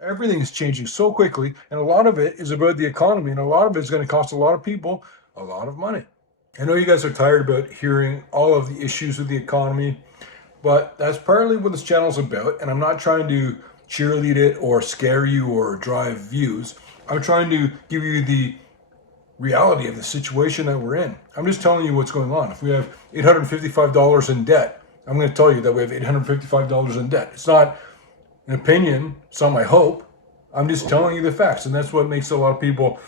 Everything's changing so quickly, and a lot of it is about the economy, and a lot of it is going to cost a lot of people a lot of money. I know you guys are tired about hearing all of the issues with the economy, but that's partly what this channel is about, and I'm not trying to cheerlead it or scare you or drive views. I'm trying to give you the reality of the situation that we're in. I'm just telling you what's going on. If we have $855 in debt, I'm going to tell you that we have $855 in debt. It's not an opinion, it's not my hope. I'm just telling you the facts, and that's what makes a lot of people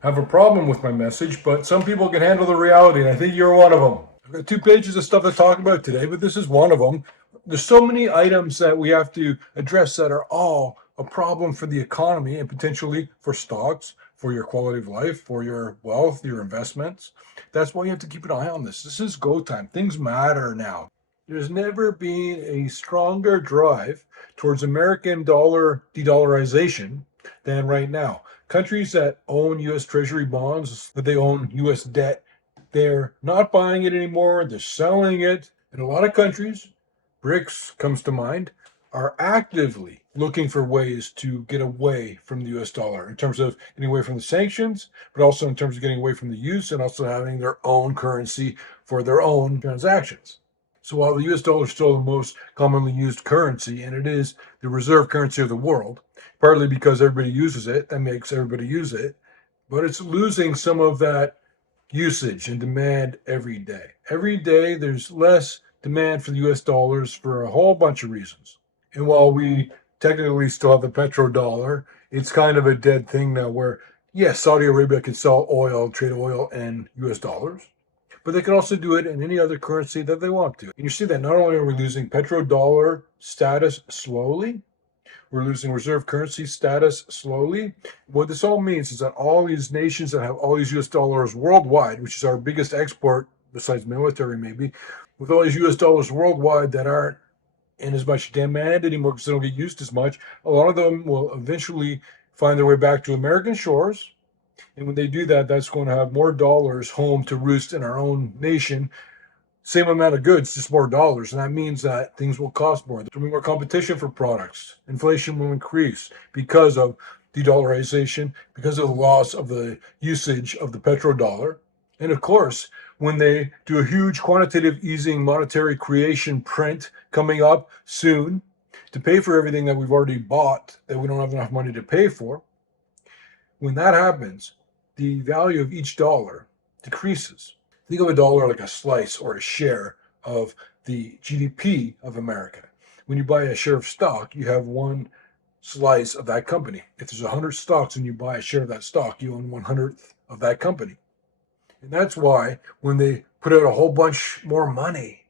have a problem with my message, but some people can handle the reality, and I think you're one of them. I've got 2 pages of stuff to talk about today, but this is one of them. There's so many items that we have to address that are all a problem for the economy and potentially for stocks, for your quality of life, for your wealth, your investments. That's why you have to keep an eye on this. This is go time. Things matter now. There's never been a stronger drive towards American dollar de-dollarization than right now. Countries that own US Treasury bonds, that they own US debt, they're not buying it anymore, they're selling it. In a lot of countries, BRICS comes to mind, are actively looking for ways to get away from the US dollar in terms of getting away from the sanctions, but also in terms of getting away from the use and also having their own currency for their own transactions. So while the US dollar is still the most commonly used currency, and it is the reserve currency of the world, partly because everybody uses it, that makes everybody use it, but it's losing some of that usage and demand every day. Every day there's less demand for the US dollars for a whole bunch of reasons. And while we technically still have the petrodollar, it's kind of a dead thing now where, yes, Saudi Arabia can sell oil, trade oil in US dollars, but they can also do it in any other currency that they want to. And you see that not only are we losing petrodollar status slowly, we're losing reserve currency status slowly. What this all means is that all these nations that have all these US dollars worldwide, which is our biggest export besides military maybe, with all these US dollars worldwide that aren't in as much demand anymore because they don't get used as much, a lot of them will eventually find their way back to American shores. And when they do that, that's going to have more dollars home to roost in our own nation. Same amount of goods, just more dollars. And that means that things will cost more. There'll be more competition for products. Inflation will increase because of de-dollarization, because of the loss of the usage of the petrodollar. And of course, when they do a huge quantitative easing monetary creation print coming up soon to pay for everything that we've already bought that we don't have enough money to pay for, when that happens, the value of each dollar decreases. Think of a dollar like a slice or a share of the GDP of America. When you buy a share of stock, you have one slice of that company. If there's 100 stocks and you buy a share of that stock, you own 1/100th of that company. And that's why when they put out a whole bunch more money,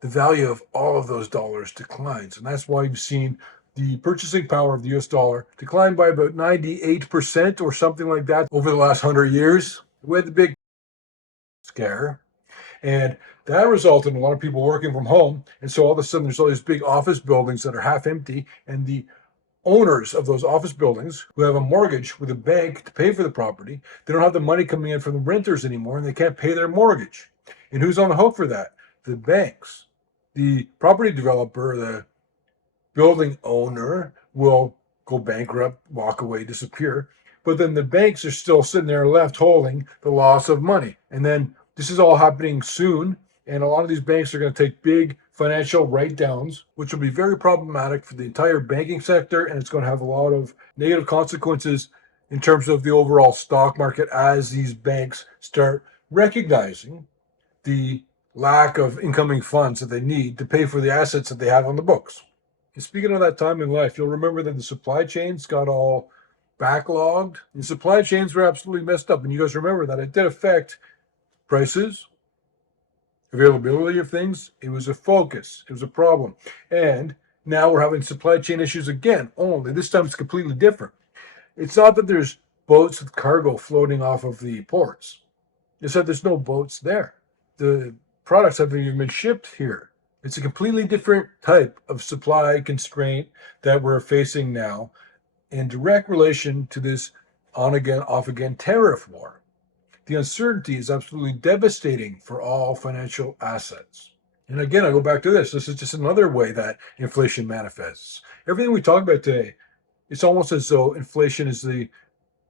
the value of all of those dollars declines. And that's why you've seen the purchasing power of the US dollar decline by about 98% or something like that over the last 100 years. We had the big scare, and that resulted in a lot of people working from home. And so all of a sudden, there's all these big office buildings that are half empty, and the owners of those office buildings who have a mortgage with a bank to pay for the property, they don't have the money coming in from the renters anymore, and they can't pay their mortgage. And who's on the hook for that? The banks. The property developer, the building owner will go bankrupt, walk away, disappear. But then the banks are still sitting there left holding the loss of money. And then this is all happening soon. And a lot of these banks are going to take big financial write downs, which will be very problematic for the entire banking sector. And it's going to have a lot of negative consequences in terms of the overall stock market as these banks start recognizing the lack of incoming funds that they need to pay for the assets that they have on the books. And speaking of that time in life, you'll remember that the supply chains got all backlogged. And supply chains were absolutely messed up. And you guys remember that it did affect prices, availability of things. It was a focus. It was a problem. And now we're having supply chain issues again, only this time it's completely different. It's not that there's boats with cargo floating off of the ports. It's that there's no boats there. The products haven't even been shipped here. It's a completely different type of supply constraint that we're facing now in direct relation to this on again, off again tariff war. The uncertainty is absolutely devastating for all financial assets. And again, I go back to this. This is just another way that inflation manifests. Everything we talk about today it's almost as though inflation is the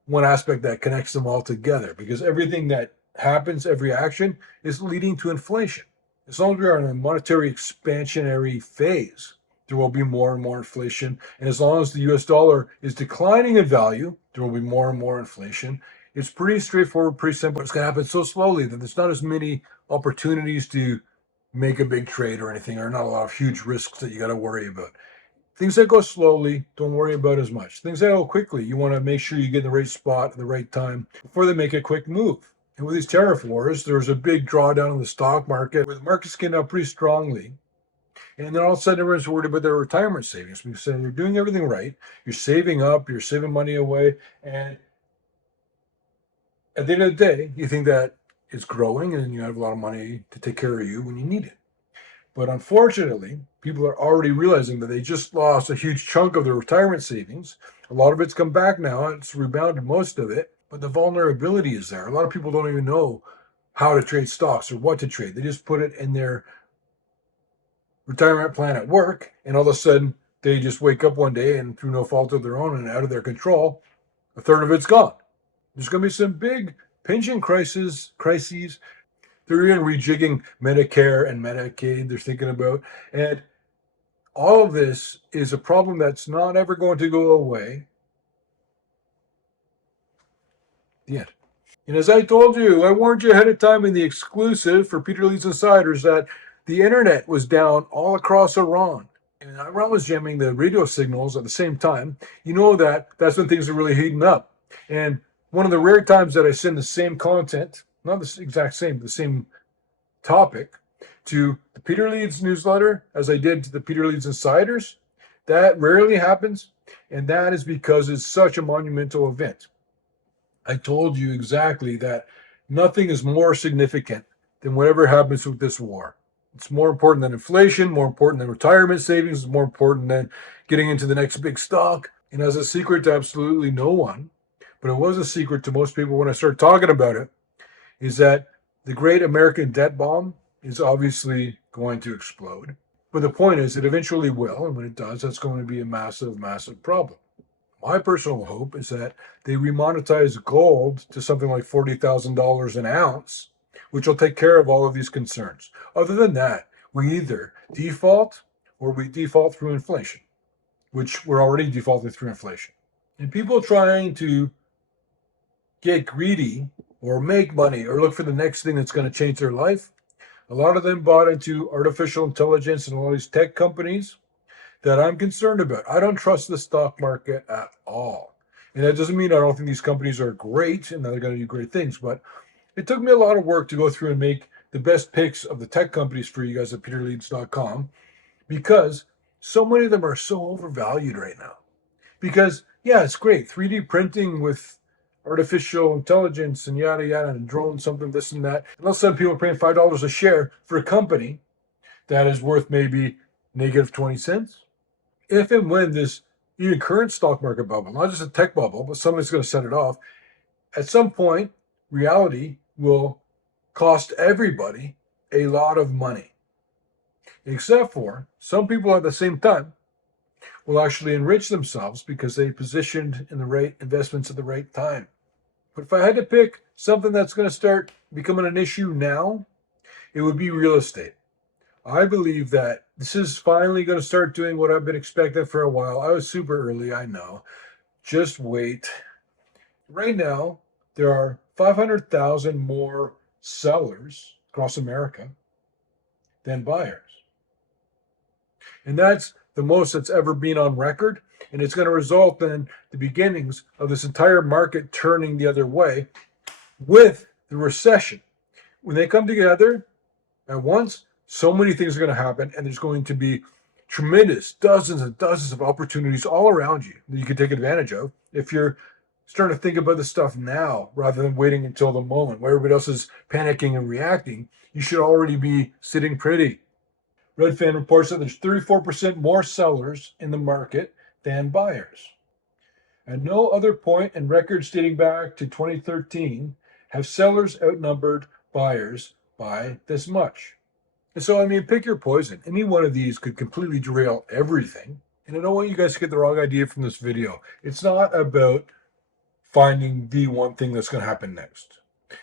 one aspect that connects them all together, because everything that happens, every action is leading to inflation. As long as we are in a monetary expansionary phase, there will be more and more inflation. And as long as the US dollar is declining in value, there will be more and more inflation. It's pretty straightforward, pretty simple. It's going to happen so slowly that there's not as many opportunities to make a big trade or anything, or not a lot of huge risks that you got to worry about. Things that go slowly, don't worry about as much. Things that go quickly, you want to make sure you get in the right spot at the right time before they make a quick move. And with these tariff wars, there was a big drawdown in the stock market, where the markets came up pretty strongly. And then all of a sudden, everyone's worried about their retirement savings. We said you're doing everything right. You're saving up, you're saving money away. And at the end of the day, you think that it's growing and you have a lot of money to take care of you when you need it. But unfortunately, people are already realizing that they just lost a huge chunk of their retirement savings. A lot of it's come back now. It's rebounded, most of it. But the vulnerability is there. A lot of people don't even know how to trade stocks or what to trade. They just put it in their retirement plan at work, and all of a sudden, they just wake up one day and through no fault of their own and out of their control, a third of it's gone. There's going to be some big pension crises. They're even rejigging Medicare and Medicaid, they're thinking about. And all of this is a problem that's not ever going to go away. The end. And as I told you, I warned you ahead of time in the exclusive for Peter Leeds Insiders that the internet was down all across Iran. And Iran was jamming the radio signals at the same time. You know that that's when things are really heating up. And one of the rare times that I send the same content, not the exact same, the same topic, to the Peter Leeds newsletter as I did to the Peter Leeds Insiders, that rarely happens. And that is because it's such a monumental event. I told you exactly that nothing is more significant than whatever happens with this war. It's more important than inflation, more important than retirement savings, it's more important than getting into the next big stock. And as a secret to absolutely no one, but it was a secret to most people when I started talking about it, is that the great American debt bomb is obviously going to explode. But the point is, it eventually will, and when it does, that's going to be a massive, massive problem. My personal hope is that they remonetize gold to something like $40,000 an ounce, which will take care of all of these concerns. Other than that, we either default or we default through inflation, which we're already defaulting through inflation. And people trying to get greedy or make money or look for the next thing that's going to change their life, a lot of them bought into artificial intelligence and all these tech companies that I'm concerned about. I don't trust the stock market at all. And that doesn't mean I don't think these companies are great and that they're going to do great things, but it took me a lot of work to go through and make the best picks of the tech companies for you guys at peterleeds.com, because so many of them are so overvalued right now. Because, yeah, it's great. 3D printing with artificial intelligence and yada, yada, and drone something, this and that. And all of a sudden, people are paying $5 a share for a company that is worth maybe negative 20 cents. If and when this even current stock market bubble, not just a tech bubble, but somebody's going to set it off, at some point, reality will cost everybody a lot of money. Except for some people at the same time will actually enrich themselves because they positioned in the right investments at the right time. But if I had to pick something that's going to start becoming an issue now, it would be real estate. I believe that this is finally going to start doing what I've been expecting for a while. I was super early, I know. Just wait. Right now, there are 500,000 more sellers across America than buyers. And that's the most that's ever been on record. And it's going to result in the beginnings of this entire market turning the other way with the recession. When they come together at once, so many things are going to happen, and there's going to be tremendous dozens and dozens of opportunities all around you that you can take advantage of if you're starting to think about this stuff now rather than waiting until the moment where everybody else is panicking and reacting. You should already be sitting pretty. Redfin reports that there's 34% more sellers in the market than buyers. At no other point in records dating back to 2013 have sellers outnumbered buyers by this much. And so, I mean, pick your poison. Any one of these could completely derail everything. And I don't want you guys to get the wrong idea from this video. It's not about finding the one thing that's going to happen next.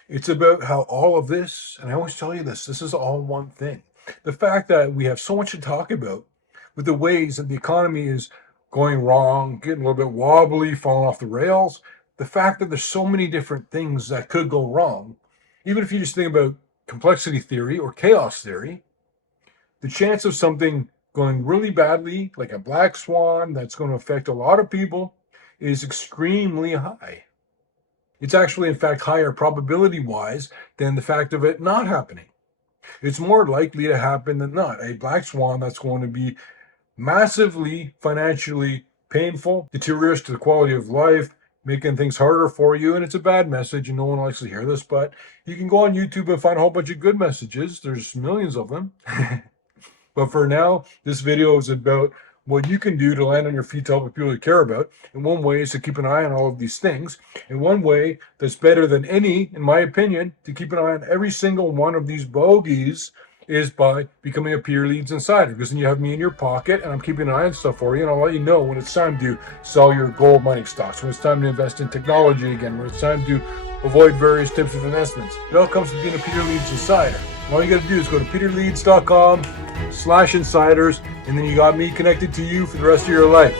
It's about how all of this, and I always tell you this is all one thing. The fact that we have so much to talk about with the ways that the economy is going wrong, getting a little bit wobbly, falling off the rails, the fact that there's so many different things that could go wrong, even if you just think about complexity theory or chaos theory, the chance of something going really badly, like a black swan that's going to affect a lot of people, is extremely high. It's actually, in fact, higher probability wise than the fact of it not happening. It's more likely to happen than not. A black swan that's going to be massively financially painful, deteriorates to the quality of life, making things harder for you. And it's a bad message, and no one likes to hear this, but you can go on YouTube and find a whole bunch of good messages. There's millions of them. But for now, this video is about what you can do to land on your feet to help the people you care about. And one way is to keep an eye on all of these things. And one way that's better than any, in my opinion, to keep an eye on every single one of these bogeys is by becoming a Peter Leeds insider. Because then you have me in your pocket and I'm keeping an eye on stuff for you. And I'll let you know when it's time to sell your gold mining stocks, when it's time to invest in technology again, when it's time to avoid various types of investments. It all comes to being a Peter Leeds insider. And all you got to do is go to peterleeds.com/insiders, and then you got me connected to you for the rest of your life.